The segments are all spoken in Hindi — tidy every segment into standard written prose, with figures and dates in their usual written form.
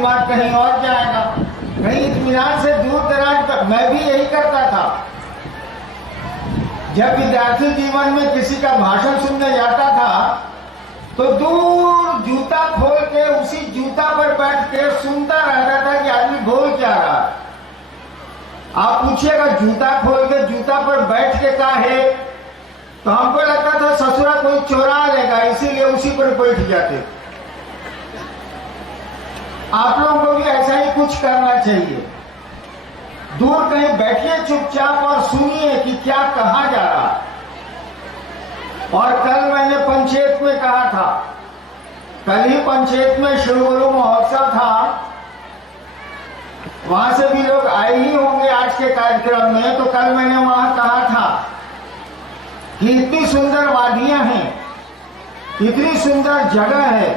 दिमाग कहीं और जाएगा, कहीं इत्मीनान से दूर दराज तक। मैं भी यही करता था। जब विद्यार्थी जीवन में किसी का भाषण सुनने जाता था तो दूर जूता खोल के उसी जूता पर बैठ के सुनता रहता था कि आदमी बोल क्या रहा है। आप पूछिएगा जूता खोल के जूता पर बैठ के क्या है, तो हमको लगता था ससुरा कोई चोरा लेगा, इसीलिए उसी पर बैठ जाते। आप लोगों को भी ऐसा ही कुछ करना चाहिए। दूर कहीं बैठिए चुपचाप और सुनिए कि क्या कहा जा रहा है। और कल मैंने पंचायत में कहा था, कल ही पंचायत में शिव गुरु महोत्सव था, वहां से भी लोग आए ही होंगे आज के कार्यक्रम में। तो कल मैंने वहां कहा था कि इतनी सुंदर वादियां हैं, इतनी सुंदर जगह है,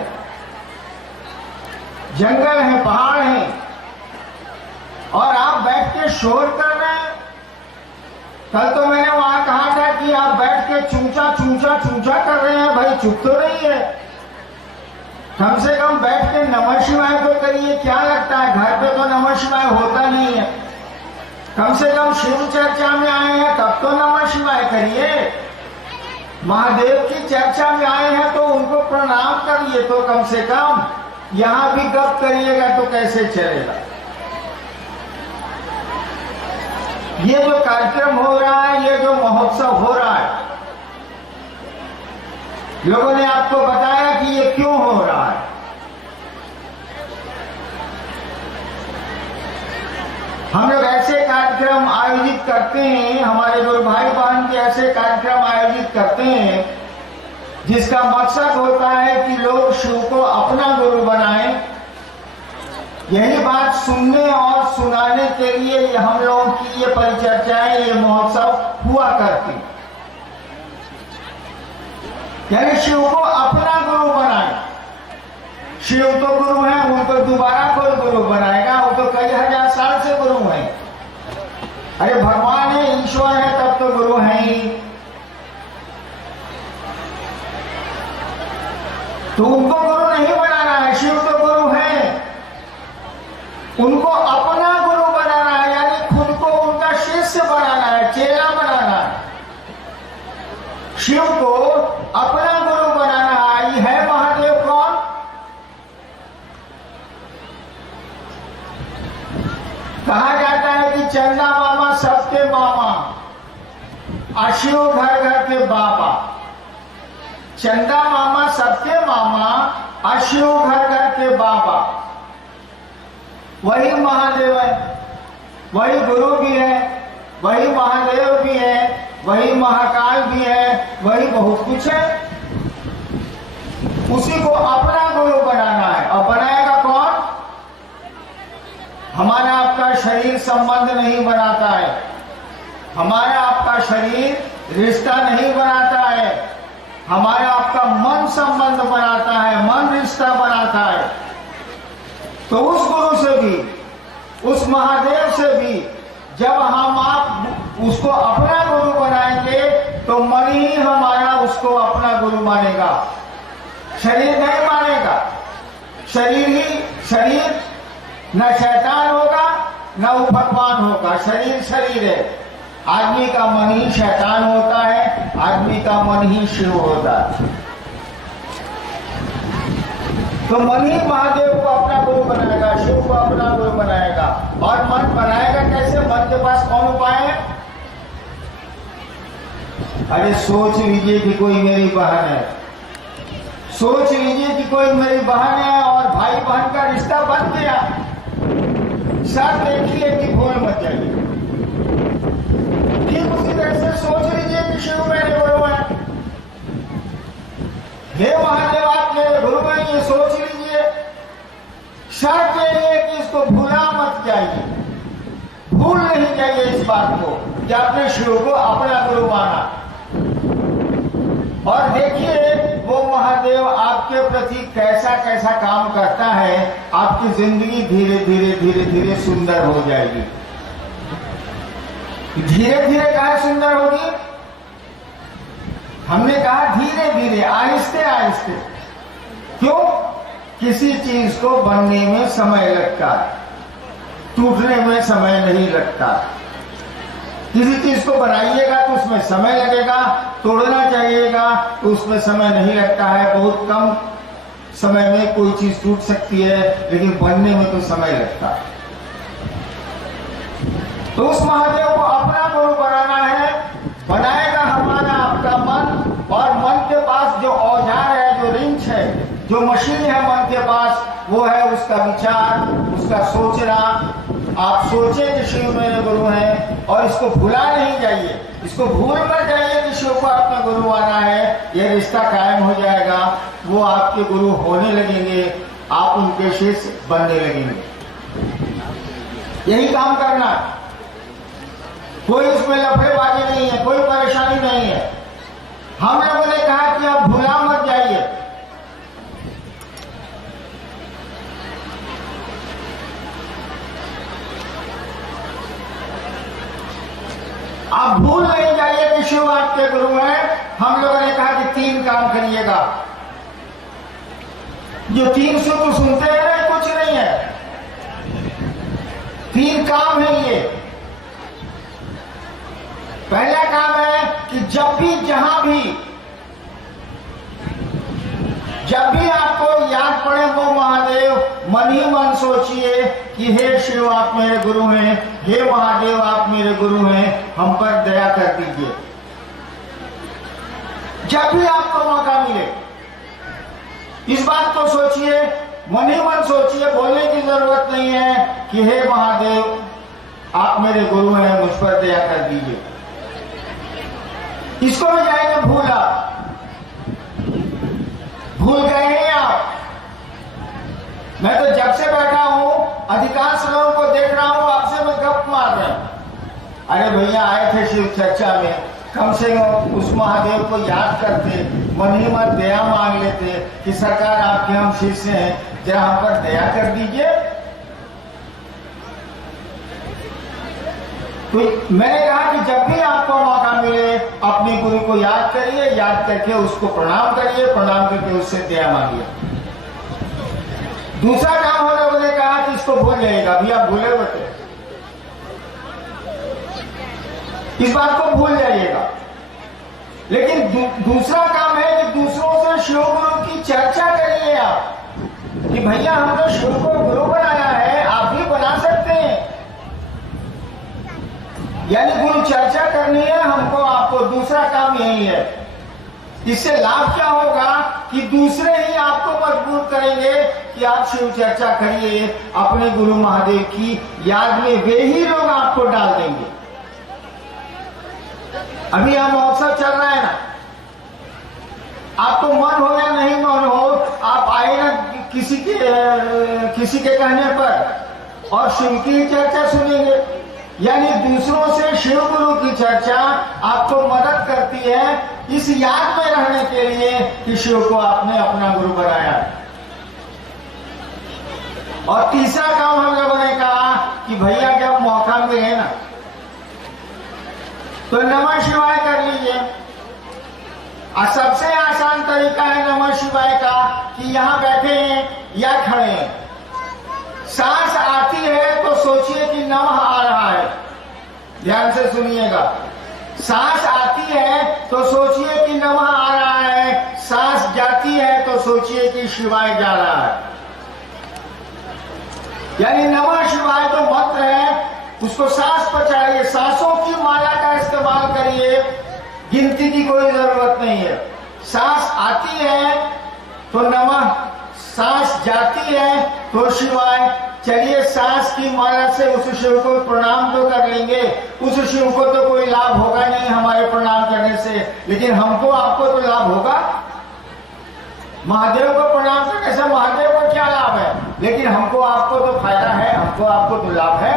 जंगल है, पहाड़ है, और आप बैठ के शोर कर रहे हैं। कल तो मैंने वहां कहा था कि आप बैठ के चूचा चूचा चूचा कर रहे हैं, भाई चुप तो नहीं है, कम से कम बैठ के नमः शिवाय तो करिए। क्या लगता है घर पे तो नमः शिवाय होता नहीं है, कम से कम शिव चर्चा में आए हैं तब तो नमः शिवाय करिए। महादेव की चर्चा में आए हैं तो उनको प्रणाम करिए, तो कम से कम यहां भी गप करिएगा तो कैसे चलेगा। ये जो कार्यक्रम हो रहा है, ये जो महोत्सव हो रहा है, लोगों ने आपको बताया कि ये क्यों हो रहा है। हम लोग ऐसे कार्यक्रम आयोजित करते हैं, हमारे गुरु भाई बहन के ऐसे कार्यक्रम आयोजित करते हैं जिसका मकसद होता है कि लोग शिव को अपना गुरु बनाएं। यही बात सुनने और सुनाने के लिए हम लोगों की ये परिचर्चाएं, ये महोत्सव हुआ करती, यानी शिव को अपना गुरु बनाए। शिव तो गुरु है, उनको दोबारा कोई गुरु बनाएगा, वो तो कई हजार साल से गुरु है। अरे भगवान है, ईश्वर है, तब तो गुरु है ही। तो उनको गुरु नहीं बनाना है, शिव तो गुरु है, उनको अपना गुरु बनाना है, यानी खुद को उनका शिष्य बनाना है, चेला बनाना है। शिव को अपना गुरु बनाना है। महादेव कौन? कहा जाता है कि चंदा मामा सबके मामा, अशिव घर घर के बाबा। चंदा मामा सबके मामा, अशिव घर घर के बाबा। वही महादेव है, वही गुरु भी है, वही महादेव भी है, वही महाकाल भी है, वही बहुत कुछ है। उसी को अपना गुरु बनाना है। और बनाएगा कौन? हमारा आपका शरीर संबंध नहीं बनाता है, हमारा आपका शरीर रिश्ता नहीं बनाता है, हमारा आपका मन संबंध बनाता है, मन रिश्ता बनाता है। तो उस गुरु से भी, उस महादेव से भी जब हम आप उसको अपना गुरु बनाएंगे तो मन ही हमारा उसको अपना गुरु मानेगा, शरीर नहीं मानेगा। शरीर न शैतान होगा न वो भगवान होगा, शरीर शरीर है। आदमी का मन ही शैतान होता है, आदमी का मन ही शिव होता है। तो मन ही महादेव को अपना गुरु बनाएगा, शिव को अपना गुरु बनाएगा। और मन बनाएगा कैसे? मन के पास कौन उपाय है? अरे सोच लीजिए कि कोई मेरी बहन है, सोच लीजिए कि कोई मेरी बहन है और भाई बहन का रिश्ता बन गया। सब देखिए कि भूल मत जाइए। ठीक उसी तरह से सोच लीजिए कि शिव मेरे गुरु है, हे महादेव आप मेरे गुरु हैं, ये सोच लीजिए। शर्त ये है कि इसको भूला मत जाइए, भूल नहीं जाइए इस बात को कि आपने शिव को अपना गुरु माना। और देखिए वो महादेव आपके प्रति कैसा कैसा काम करता है, आपकी जिंदगी धीरे धीरे धीरे धीरे सुंदर हो जाएगी। धीरे धीरे कहाँ सुंदर होगी? हमने कहा धीरे धीरे, आहिस्ते आहिस्ते। क्यों? किसी चीज को बनने में समय लगता है, टूटने में समय नहीं लगता। किसी चीज को बनाइएगा तो उसमें समय लगेगा, तोड़ना चाहिएगा तो उसमें समय नहीं लगता है। बहुत कम समय में कोई चीज टूट सकती है, लेकिन बनने में तो समय लगता है। तो उस महादेव को अपना गुरु बनाना है, बनाएगा हमारा आपका मन। और मन के पास जो औजार है, जो रिंच है, जो मशीन है मन के पास, वो है उसका विचार, उसका सोचना। आप सोचें कि शिव मेरे गुरु हैं और इसको भुला नहीं जाइए, इसको भूल मत जाइए कि शिव को आपका गुरु आना है। यह रिश्ता कायम हो जाएगा, वो आपके गुरु होने लगेंगे, आप उनके शिष्य बनने लगेंगे। यही काम करना, कोई इसमें लफड़ेबाजी नहीं है, कोई परेशानी नहीं है। हम लोगों ने कहा कि आप भुला मत जाइए। आप भूल नहीं जाइए कि शिव आपके गुरु हैं। हम लोगों ने कहा कि 3 काम करिएगा। जो 3 सूत्र सुनते हैं ना, कुछ नहीं है, 3 काम है ये। पहला काम है कि जब भी जहां भी आपको याद पड़े वो महादेव, मन ही मन सोचिए कि हे शिव आप मेरे गुरु हैं, हे महादेव आप मेरे गुरु हैं, हम पर दया कर दीजिए। जब भी आपको मौका मिले इस बात को सोचिए, मन ही मन सोचिए, बोलने की जरूरत नहीं है कि हे महादेव आप मेरे गुरु हैं, मुझ पर दया कर दीजिए। इसको भी जाएंगे भूल गए हैं आप। मैं तो जब से बैठा हूं अधिकांश लोगों को देख रहा हूं, आपसे मैं गप मार रहा हूं। अरे भैया आए थे शिव चर्चा में, कम से कम उस महादेव को याद करते, मन ही मन दया मांग लेते कि सरकार आपके हम शिष्य हैं, जरा हम पर दया कर दीजिए। तो मैंने कहा कि जब भी आपको मौका मिले अपने गुरु को याद करिए, याद करके उसको प्रणाम करिए, प्रणाम करके उससे दया मांगिए। दूसरा काम हम लोगों ने कहा कि इसको भूल जाइएगा। अभी आप भूले हुए थे, इस बात को भूल जाइएगा। लेकिन दूसरा काम है कि दूसरों से शिव गुरु की चर्चा करिए आप कि भैया हमने शिव को गुरु बनाया है, आप भी बना सकते हैं। यानी गुरु चर्चा करनी है हमको आपको, दूसरा काम यही है। इससे लाभ क्या होगा कि दूसरे ही आपको मजबूर करेंगे कि आप शिव चर्चा करिए अपने गुरु महादेव की याद में, वे ही लोग आपको डाल देंगे। अभी यहां महोत्सव चल रहा है ना, आपको मन हो या नहीं मन हो, आप आए ना किसी के कहने पर और शिव की चर्चा सुनेंगे। यानी दूसरों से शिव गुरु की चर्चा आपको मदद करती है इस याद में रहने के लिए कि शिव को आपने अपना गुरु बनाया। और तीसरा काम हम लोगों ने कहा कि भैया जब मौका मिले ना तो नमः शिवाय कर लीजिए। और सबसे आसान तरीका है नमः शिवाय का कि यहां बैठे हैं या खड़े हैं, सांस आती है तो सोचिए कि नमः आ रहा है। ध्यान से सुनिएगा, सांस आती है तो सोचिए कि नमः आ रहा है, सांस जाती है तो सोचिए कि शिवाय जा रहा है। यानी नमः शिवाय तो मंत्र है, उसको सांस पर चढ़ाइए, सांसों की माला का इस्तेमाल करिए, गिनती की कोई जरूरत नहीं है। सांस आती है तो नमः, सांस जाती है तो शिवाय। चलिए सांस की माला से उस शिव को प्रणाम तो कर लेंगे, उस शिव को तो कोई लाभ होगा नहीं हमारे प्रणाम करने से, लेकिन हमको आपको तो लाभ होगा। महादेव को प्रणाम करने से महादेव को क्या लाभ है, लेकिन हमको आपको तो फायदा है, हमको आपको तो लाभ है।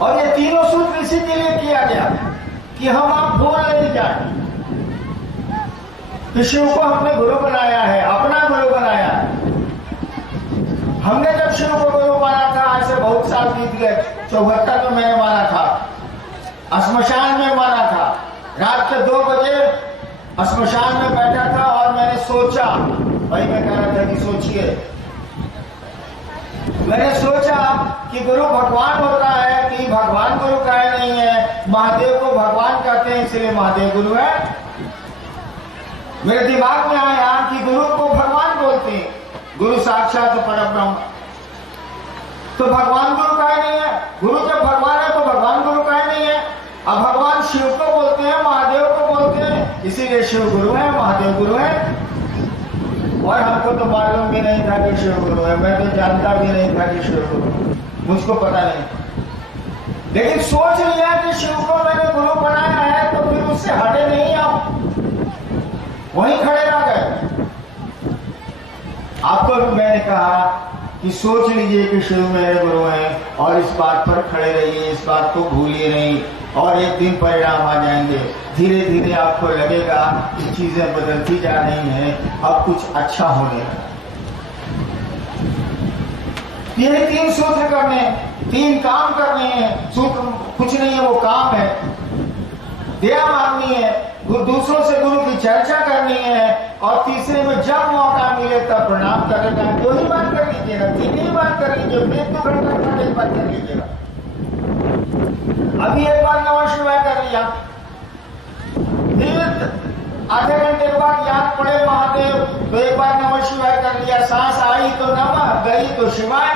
और ये तीनों सूत्र इसी के लिए किया गया कि हम आप भूल नहीं जाए कि शिव को हमने गुरु बनाया है, अपना गुरु बनाया है। हमने जब शिव को गुरु माना था, आज से बहुत साल बीत गए, 74 में मैंने माना था, श्मशान में माना था। रात के 2 बजे श्मशान में बैठा था और मैंने सोचा भाई मैं कह रहा था कि सोचिए, मैंने सोचा कि गुरु भगवान होता है कि भगवान गुरु कहे नहीं है, महादेव को भगवान कहते हैं इसलिए महादेव गुरु है। मेरे दिमाग में आया कि गुरु को भगवान बोलते हैं, गुरु साक्षात परब्रह्म, तो भगवान गुरु कहे नहीं है। गुरु जब भगवान है तो भगवान गुरु कहे नहीं है। अब भगवान शिव को बोलते हैं, महादेव को बोलते हैं, इसीलिए शिव गुरु है, महादेव गुरु है। और हमको तो मालूम भी नहीं था कि शिव गुरु है, मैं तो जानता भी नहीं था कि शिव गुरु, मुझको पता नहीं। लेकिन सोच लिया कि शिव को मैंने गुरु बनाया है तो फिर उससे हटे नहीं, आप वहीं खड़े रह गए। आपको भी मैंने कहा कि सोच लीजिए कि शिव मेरे गुरु हैं और इस बात पर खड़े रहिए, इस बात को भूलिए नहीं, और एक दिन परिणाम आ जाएंगे। धीरे धीरे आपको लगेगा कि चीजें बदलती जा रही हैं, अब कुछ अच्छा होने लगा। ये 3 सूत्र करने, 3 काम करने हैं। सूत्र कुछ नहीं है, वो काम है। दया मांगनी है, दूसरों से गुरु की चर्चा करनी है, और तीसरे में जब मौका मिले तब प्रणाम करना है। 2 ही बार कर लीजिएगा, 3 ही बार कर लीजिए, 1 घंटा एक बार कर लीजिएगा। अभी एक बार नमः शिवाय कर लिया, फिर आधे घंटे के बाद याद पड़े महादेव तो एक बार नमः शिवाय कर लिया। सांस आई तो नमः, गई तो शिवाय।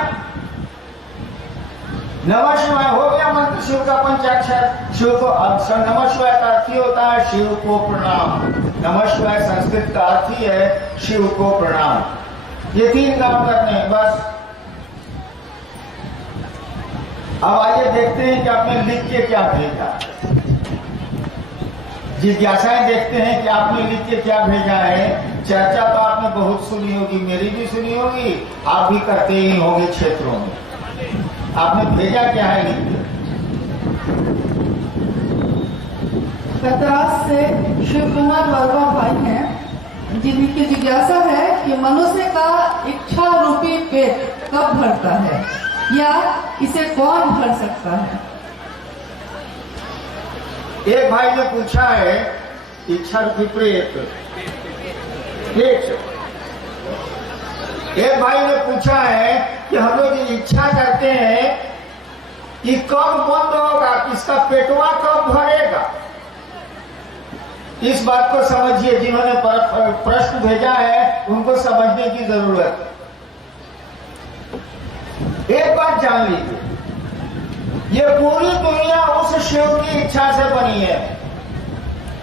नमः शिवाय हो गया मंत्र शिव का पंचाक्षर। शिव को नमः शिवाय का अर्थ ही होता है शिव को प्रणाम। नमः शिवाय संस्कृत का अर्थ ही है शिव को प्रणाम। ये 3 काम करने हैं बस। अब आइए देखते हैं कि आपने लिख के क्या भेजा। जिज्ञासाएं देखते हैं कि आपने लिख के क्या भेजा है। चर्चा तो आपने बहुत सुनी होगी, मेरी भी सुनी होगी, आप भी करते ही होंगे क्षेत्रों में। आपने भेजा क्या है लिख के? कतरास से शिव कुमार वर्मा भाई हैं, जिनकी जिज्ञासा है कि मनुष्य का इच्छा रूपी पेट कब भरता है या इसे कौन भर सकता है? एक भाई ने पूछा है इच्छा रूपी पेट। एक भाई ने पूछा है कि हम लोग इच्छा करते हैं कि कब बंद होगा, किसका पेटवा कब भरेगा। इस बात को समझिए, जिन्होंने प्रश्न भेजा है उनको समझने की जरूरत है। एक बात जान लीजिए, ये पूरी दुनिया उस शिव की इच्छा से बनी है।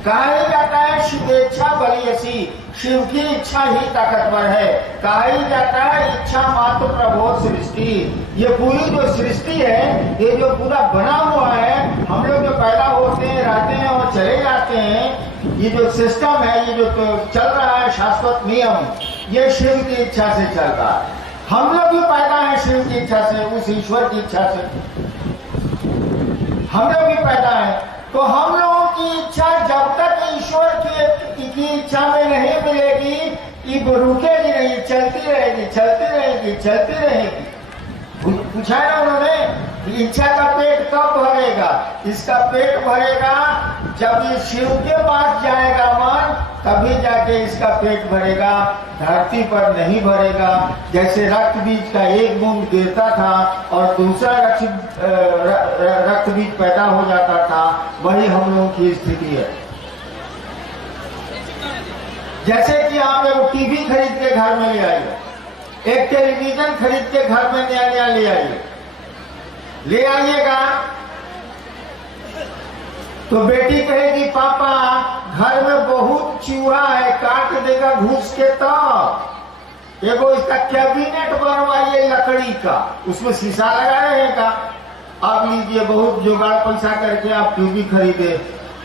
कहा ही जाता है शिवेच्छा बलियसी, शिव की इच्छा ही ताकतवर है। कहा ही जाता है इच्छा मात्र प्रबोध सृष्टि। ये पूरी जो सृष्टि है, ये जो पूरा बना हुआ है, हम लोग जो पैदा होते हैं, रहते हैं और चले जाते हैं, ये जो सिस्टम है, ये जो चल रहा है शाश्वत नियम, ये शिव की इच्छा से चल रहा है। हम लोग भी पैदा हैं शिव की इच्छा से, उस ईश्वर की इच्छा से हम लोग भी पैदा हैं। तो हम लोगों की इच्छा जब तक ईश्वर की इच्छा में नहीं मिलेगी, ये रुकेगी नहीं, चलती रहेगी, चलती रहेगी, चलती रहेगी। पूछा ना उन्होंने, इच्छा का पेट कब भरेगा? इसका पेट भरेगा जब ये शिव के पास जाएगा मन, तभी जाके इसका पेट भरेगा। धरती पर नहीं भरेगा। जैसे रक्त बीज का एक बूंद गिरता था और दूसरा रक्त बीज पैदा हो जाता था, वही हम लोगों की स्थिति है। जैसे कि आप एक टीवी खरीद के घर में ले आइए, एक टेलीविजन खरीद के घर में नया नया ले आइएगा, तो बेटी कहेगी पापा घर में बहुत चूहा है, काट देगा घुस के। तो एगो इसका कैबिनेट बनवाइए लकड़ी का, उसमें शीशा लगा रहेगा। अब लीजिए बहुत जुगाड़ पैसा करके आप टीवी खरीदे,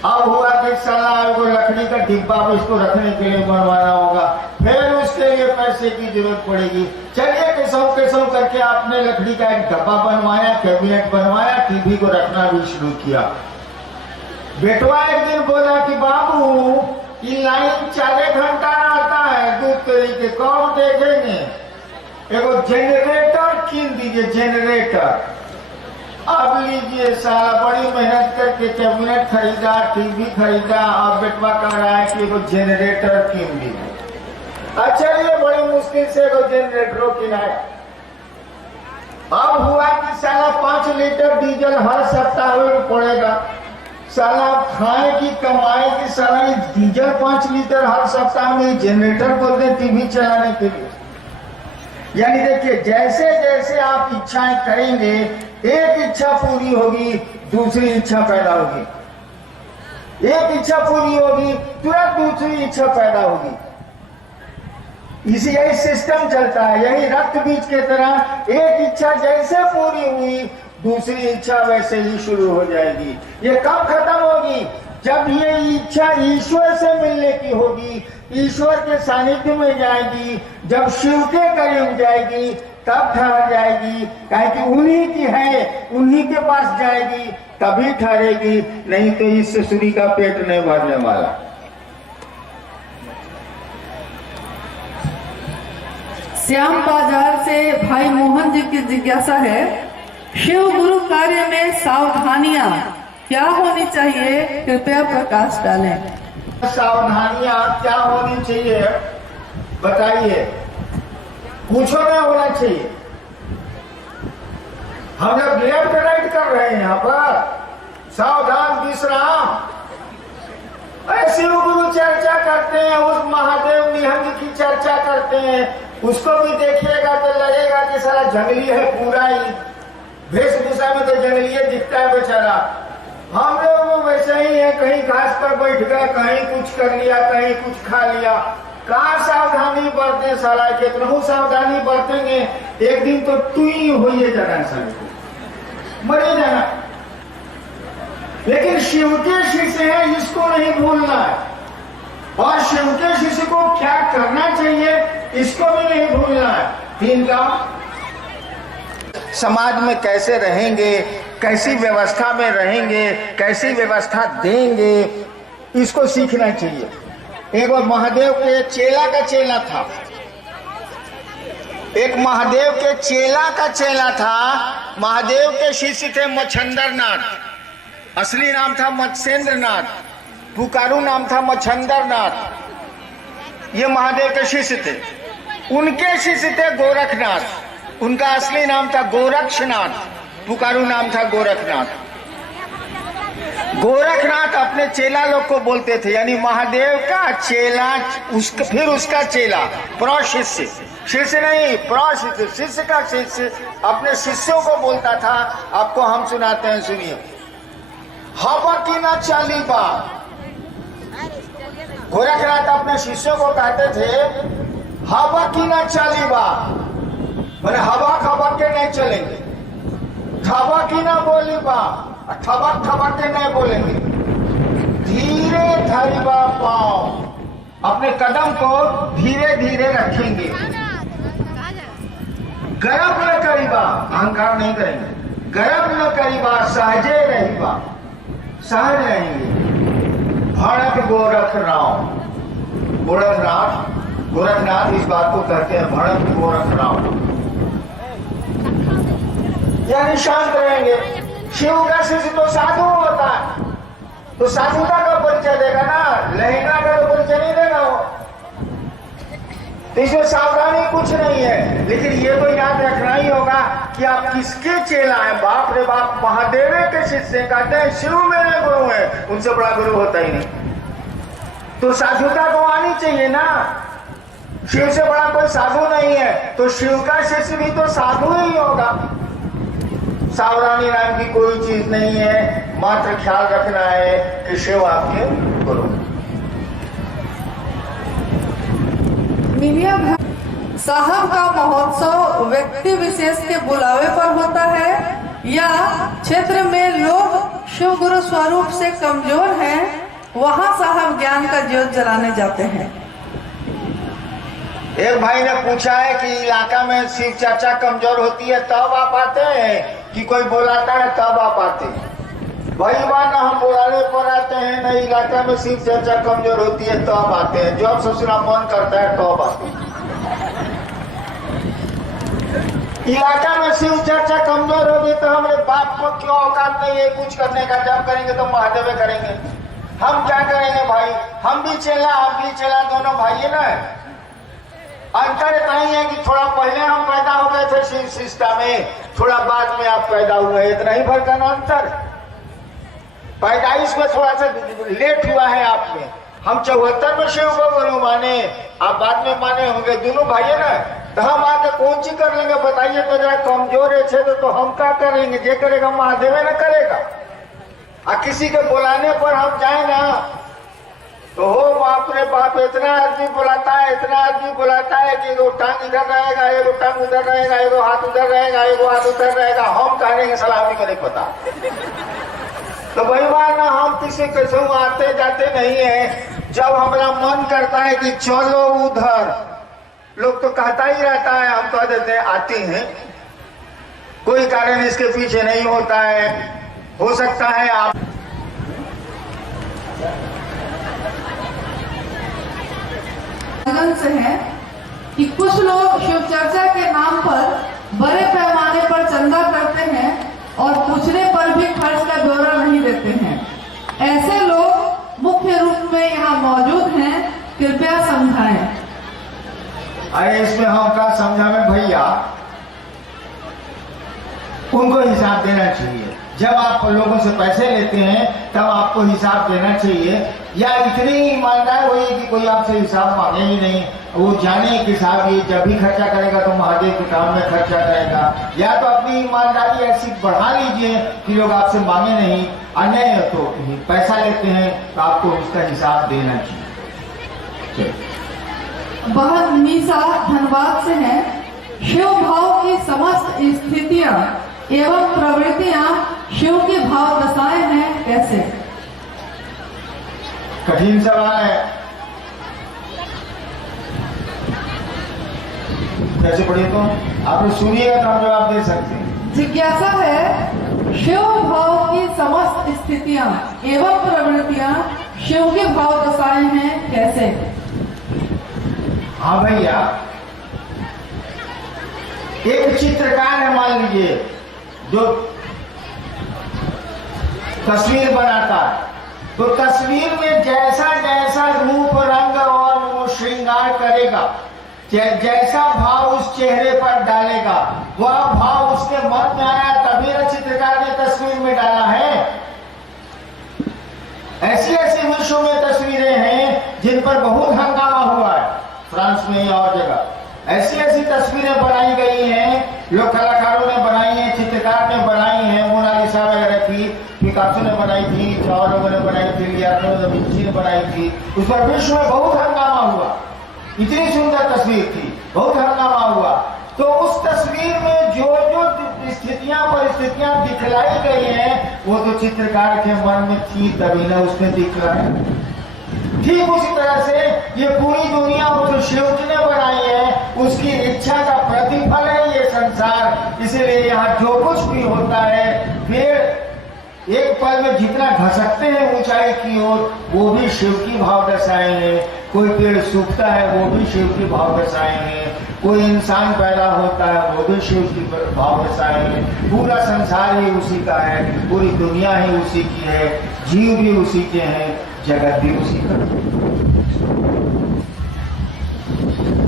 अब हुआ कि साला एगो लकड़ी का डिब्बा में इसको रखने के लिए बनवाना होगा, फिर उसके लिए पैसे की जरूरत पड़ेगी। चलिए कैसों करके आपने लकड़ी का एक डब्बा बनवाया, कैबिनेट बनवाया, टीवी को रखना भी शुरू किया। बेटवा एक दिन बोला कि बाबू ये लाइन 4 घंटा रहता है, दूध तरीके कौन देखेंगे, एगो जनरेटर कीन दीजिए, जनरेटर। अब लीजिए साला बड़ी मेहनत करके कैबिनेट खरीदा, टीवी खरीदा, अब बेटवा कह रहा है कि एगो जनरेटर कीन दीजिए। अच्छा ये बड़ी मुश्किल से वो जनरेटरों किनाया। अब हुआ कि साला 5 लीटर डीजल हर सप्ताह में पड़ेगा। साला खाए की कमाए की साला डीजल 5 लीटर हर सप्ताह में जनरेटर बोलते टीवी चलाने के लिए। यानी देखिए, जैसे जैसे आप इच्छाएं करेंगे, एक इच्छा पूरी होगी, दूसरी इच्छा पैदा होगी। एक इच्छा पूरी होगी, तुरंत दूसरी इच्छा पैदा होगी। यही सिस्टम चलता है। यही रक्त बीज के तरह एक इच्छा जैसे पूरी हुई, दूसरी इच्छा वैसे ही शुरू हो जाएगी। ये कब खत्म होगी? जब ये इच्छा ईश्वर से मिलने की होगी, ईश्वर के सानिध्य में जाएगी, जब शिव के करीब जाएगी, तब ठहर जाएगी। कहे कि उन्हीं की है, उन्हीं के पास जाएगी, तभी ठहरेगी, नहीं तो इस ससुरी का पेट नहीं भरने वाला। श्याम बाजार से भाई मोहन जी की जिज्ञासा है, शिव गुरु कार्य में सावधानियां क्या होनी चाहिए, कृपया प्रकाश डालें। सावधानियां क्या होनी चाहिए बताइए। पूछो ना होना चाहिए। हम लोग लेफ्ट राइट कर रहे हैं यहाँ पर। सावधान विश्राम। शिव गुरु चर्चा करते हैं, उस महादेव निहंग की चर्चा करते हैं, उसको भी देखिएगा तो लगेगा कि सारा जंगली है पूरा ही। वेशभूषा में तो जंगली दिखता है बेचारा। हम लोग वैसे ही है, कहीं घास पर बैठ गए, कहीं कुछ कर लिया, कहीं कुछ खा लिया। कहाँ सावधानी बरते साला, कितना सावधानी बरतेंगे, एक दिन तो टुई होइए जाना साले को, मरे जाना। लेकिन शिव के शिष्य है, इसको नहीं भूलना है। और शिव के शिष्य को क्या करना चाहिए, इसको भी नहीं भूलना है। 3 काम। समाज में कैसे रहेंगे, कैसी व्यवस्था में रहेंगे, कैसी व्यवस्था देंगे, इसको सीखना चाहिए। एक बार महादेव के चेला का चेला था, एक महादेव के चेला का चेला था। महादेव के शिष्य थे मच्छंदरनाथ, असली नाम था मत्स्येंद्रनाथ, पुकारू नाम था मच्छंदरनाथ। ये महादेव के शिष्य थे। उनके शिष्य थे गोरखनाथ, उनका असली नाम था गोरक्षनाथ, पुकारू नाम था गोरखनाथ। गोरखनाथ अपने चेला लोग को बोलते थे, यानी महादेव का चेला, फिर उसका चेला, प्रशिष्य, शिष्य नहीं प्रशिष्य, शिष्य का शिष्य अपने शिष्यों को बोलता था। आपको हम सुनाते हैं, सुनिए। हवा की ना चाली बा। गोरखनाथ अपने शिष्यों को कहते थे, हवा की ना चाली बा, मैंने हवा खबक के नहीं चलेंगे। हवा की ना बोली बा, ठबक ठबक के नहीं बोलेंगे। धीरे धरिबा पाँव, अपने कदम को धीरे धीरे रखेंगे। गर्व न करीबा, अहंकार नहीं करेंगे। गर्व न करीबा, सहजे रहीबा, सहज रहेंगे। भड़क गोरख राम, गोरखनाथ इस बात को कहते हैं, भड़क गोरख राम, यानी शांत रहेंगे। शिव का शिष्य तो साधु होता है, तो साधुता का परिचय देगा ना, लहंगा का तो परिचय नहीं देगा वो। तो इसमें सावधानी कुछ नहीं है। लेकिन ये तो याद रखना ही होगा कि आप किसके चेला है। बाप रे बाप, महादेव के शिष्य कहते हैं शिव मेरे गुरु है, उनसे बड़ा गुरु होता ही नहीं। तो साधुता तो आनी चाहिए ना, शिव से बड़ा कोई साधु नहीं है, तो शिव का शिष्य भी तो साधु ही होगा। सावधानी नाम की कोई चीज नहीं है, मात्र ख्याल रखना है कि शिव आपके गुरु। साहब का महोत्सव व्यक्ति विशेष के बुलावे पर होता है या क्षेत्र में लोग शिव गुरु स्वरूप से कमजोर हैं, वहां साहब ज्ञान का ज्योत जलाने जाते हैं। एक भाई ने पूछा है कि इलाका में शिव चर्चा कमजोर होती है तब आप आते हैं कि कोई बुलाता है तब आप आते हैं? वही बात ना, हम बुलाने पर आते हैं, न इलाका में शिव चर्चा कमजोर होती है तब आते हैं। जब ससुरा मन करता है तब आते हैं। इलाका में शिव चर्चा कमजोर होगी तो हमारे बाप को क्यों औकात नहीं है कुछ करने का? जब करेंगे तो महादेव करेंगे, हम क्या करेंगे भाई? हम भी चेला, आप भी चेला, दोनों भाई है ना। अंतर इतना ही है कि थोड़ा पहले हम पैदा हो गए थे शिव सिस्टम में, थोड़ा बाद में आप पैदा हुए, इतना ही फर्क है ना अंतर। पैदाइश में थोड़ा सा लेट हुआ है आप में। हम 74 में शिव को गुरु माने, आप बाद में माने होंगे, दोनों भाई है ना। तो हम आके कौन सी कर लेंगे बताइए? तो जरा कमजोर है तो हम क्या करेंगे? जे करेगा महादेव न करेगा। और किसी के बुलाने पर हम जाए ना तो हो बाप रे बाप, इतना आदमी बुलाता है, इतना आदमी बुलाता है कि एगो टांग इधर रहेगा, एगो टांग उधर रहेगा, एगो हाथ उधर रहेगा, एगो हाथ उधर रहेगा। हम कहेंगे सलामी को नहीं पता। तो वही बात ना, हम किसी कैसे आते जाते नहीं है। जब हमारा मन करता है कि चलो उधर, लोग तो कहता ही रहता है, हम कह देते हैं आते हैं। कोई कारण इसके पीछे नहीं होता है। हो सकता है आप से है कि कुछ लोग शिव चर्चा के नाम पर बड़े पैमाने पर चंदा करते हैं और पूछने पर भी खर्च का ब्यौरा नहीं देते हैं। ऐसे लोग मुख्य रूप में यहाँ मौजूद हैं, कृपया समझाएं। अरे इसमें हम क्या समझावे भैया, उनको हिसाब देना चाहिए। जब आप लोगों से पैसे लेते हैं तब आपको हिसाब देना चाहिए। या इतनी ईमानदार होइए कि कोई आपसे हिसाब मांगे ही नहीं। वो जाने कि साहब ये जब भी खर्चा करेगा तो महादेव के काम में खर्चा करेगा। या तो अपनी ईमानदारी ऐसी बढ़ा लीजिए कि लोग आपसे मांगे नहीं, और नहीं तो पैसा लेते हैं तो आपको उसका हिसाब देना चाहिए। बहन मीसा धनबाद से है। शिव भाव की समस्त स्थितियां एवं प्रवृत्तियां शिव के भाव दशाएं हैं, कैसे? कठिन सवाल है, कैसे पढ़िए तो आप सुनिएगा तो हम जवाब दे सकते हैं। जिज्ञासा है, शिव भाव की समस्त स्थितियां एवं प्रवृत्तियां शिव के भाव दशाएं हैं, कैसे? हाँ भैया, एक चित्रकार है मान लीजिए जो तस्वीर बनाता है, तो तस्वीर में जैसा जैसा रूप रंग और वो श्रृंगार करेगा, जैसा भाव उस चेहरे पर डालेगा, वह भाव उसके मन में आया तभी न चित्रकार ने तस्वीर में डाला है। ऐसी ऐसी विश्व में तस्वीरें हैं जिन पर बहुत हंगामा हुआ है, फ्रांस में और जगह ऐसी ऐसी तस्वीरें बनाई गई हैं। लोग कलाकारों ने बनाई हैं, चित्रकार ने बनाई हैं, मोनालिसा वगैरह की, पिकासो ने बनाई थी, और लोगों ने बनाई थी, लियोनार्डो दा विंची ने बनाई थी। उस पर विश्व में बहुत हंगामा हुआ, इतनी सुंदर तस्वीर थी, बहुत हंगामा हुआ। तो उस तस्वीर में जो जो स्थितियां परिस्थितियां दिखलाई गई हैं वो तो चित्रकार के मन में थी तभी ना उसने दिखलाई। ठीक उसी तरह से ये पूरी दुनिया वो जो शिव जी ने बनाई है उसकी इच्छा का प्रतिफल है ये संसार। इसीलिए यहाँ जो कुछ भी होता है फिर एक पल में जितना घसकते हैं ऊंचाई की ओर वो भी शिव की भाव दशाएं हैं। कोई पेड़ सूखता है वो भी शिव की भाव दशाएं हैं। कोई इंसान पैदा होता है वो भी शिव की भाव दशाएं हैं। पूरा संसार ही उसी का है, पूरी दुनिया ही उसी की है, जीव भी उसी के हैं, जगत भी उसी का।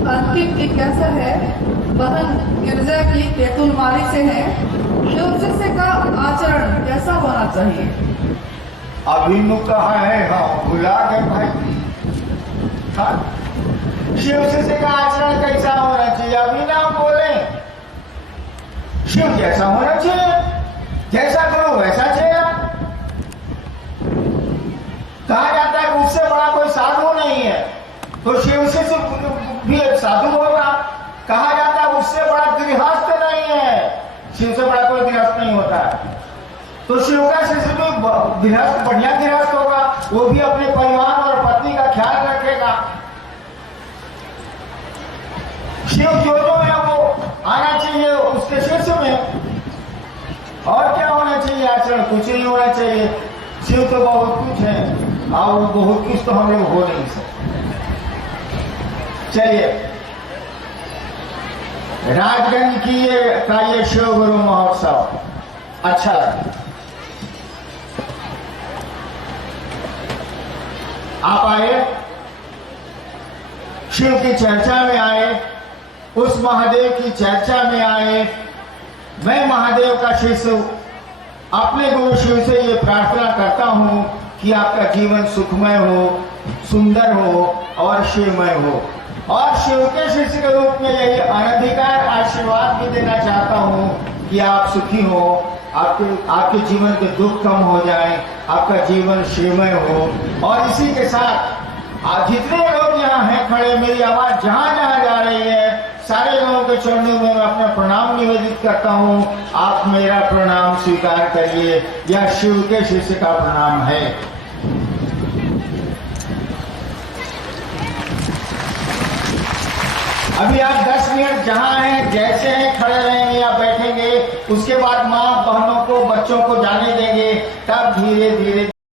अंतिम जिज्ञासा है, बहन गिरजा की तेतुलमारी से है। शिव शिष्य का आचरण कैसा होना चाहिए? अभिमुख कहा है, हाँ भुला गए भाई। हाँ, शिव शिष्य का आचरण कैसा होना चाहिए? अभी ना बोले, शिव जैसा होना चाहिए, जैसा करो वैसा चाहिए। कहा जाता है उससे बड़ा कोई साधु नहीं है, तो शिव शिष्य भी एक साधु होगा। कहा जाता है उससे बड़ा गृहस्थ नहीं है, शिव से बड़ा कोई गृहस्थ नहीं होता है। तो शिव का शिष्य भी गृहस्थ, बढ़िया गृहस्थ होगा, वो भी अपने परिवार और पत्नी का ख्याल रखेगा। शिव जो है वो आना चाहिए उसके शिष्य में। और क्या होना चाहिए आचरण? कुछ नहीं होना चाहिए। शिव तो बहुत कुछ है और बहुत कुछ तो हम लोग हो नहीं सकते। चलिए, राजगंज की ये शिव गुरु महोत्सव अच्छा लगा। आप आए, शिव की चर्चा में आए, उस महादेव की चर्चा में आए। मैं महादेव का शिष्य अपने गुरु शिव से ये प्रार्थना करता हूँ कि आपका जीवन सुखमय हो, सुंदर हो और शिवमय हो। और शिव के शिष्य के रूप में यही अनधिकार आशीर्वाद भी देना चाहता हूँ कि आप सुखी हो, आपके जीवन के दुख कम हो जाए, आपका जीवन शिवमय हो। और इसी के साथ जितने लोग यहाँ हैं खड़े, मेरी आवाज जहाँ जहाँ जा रही है, सारे लोगों के चरणों में मैं अपना प्रणाम निवेदित करता हूँ। आप मेरा प्रणाम स्वीकार करिए, यह शिव के शिष्य का प्रणाम है। अभी आप 10 मिनट जहाँ हैं जैसे हैं खड़े रहेंगे या बैठेंगे, उसके बाद माँ बहनों को बच्चों को जाने देंगे, तब धीरे धीरे